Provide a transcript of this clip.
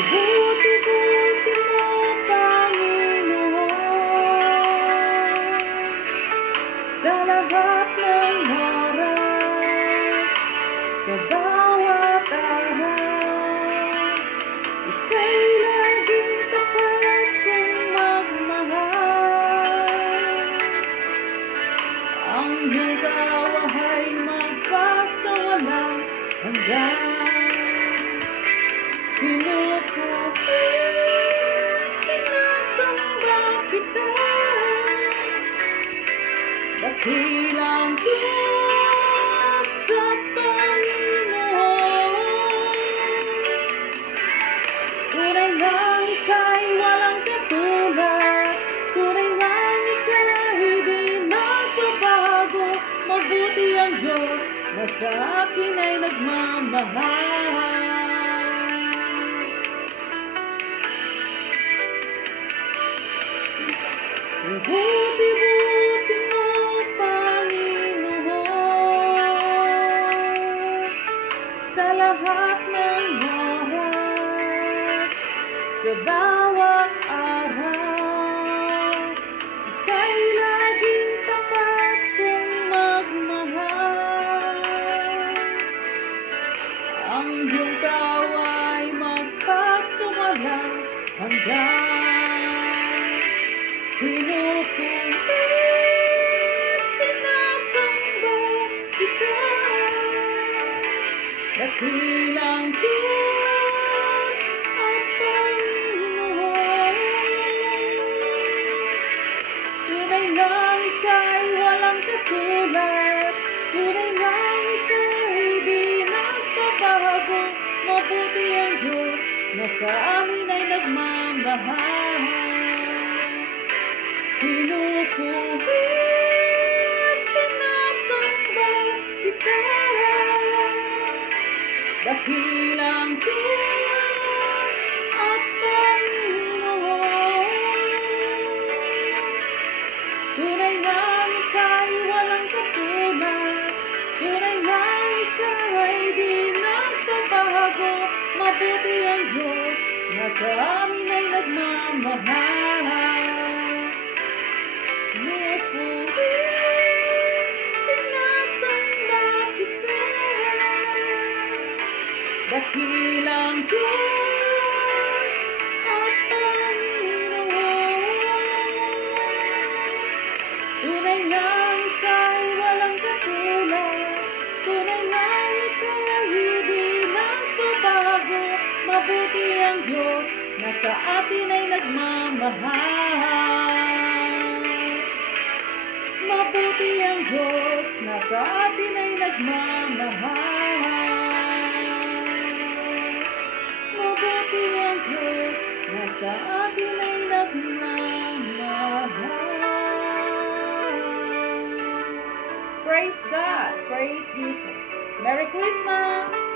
Ibuti-buti mo, Panginoon, sa lahat ng oras, sa bawat araw. Ika'y laging tapat kong magmahal. Ang iyong gawaay magpasawalang hanggan. Pinupuri, sinasamba kita, dakilang Diyos at Panginoon. Tunay ngang ika'y walang katulad, tunay ngang ika'y di nagbabago. Mabuti ang Diyos na sa akin ay nagmamahal. Ibuti-buti mo, Panginoon, sa lahat ng oras, sa bawat araw. Ika'y laging tapat kong magmahal. Ang iyong gawaay magpasawalang hanggan. Pinupuri, sinasamba kita, dakilang Diyos at Panginoon. Tunay ngang ika'y walang katulad, tunay ngang ika'y di nagbabago. Mabuti ang Diyos na sa amin ay nagmamahal. Pinupuri, sinasamba kita, dakilang Diyos at Panginoon. Tunay ngang ika'y walang katulad, tunay ngang ika'y di nagbabago. Mabuti ang Diyos na sa amin ay nagmamahal. Pinupuri, sinasamba kita, dakilang Diyos at Panginoon. Tunay ngang ika'y walang katulad, tunay ngang ika'y di nagbabago. Mabuti ang Diyos na sa atin ay nagmamahal. Mabuti ang Diyos na sa atin ay nagmamahal. Mabuti ang Diyos na sa atin ay nagmamahal. Praise God! Praise Jesus! Merry Christmas!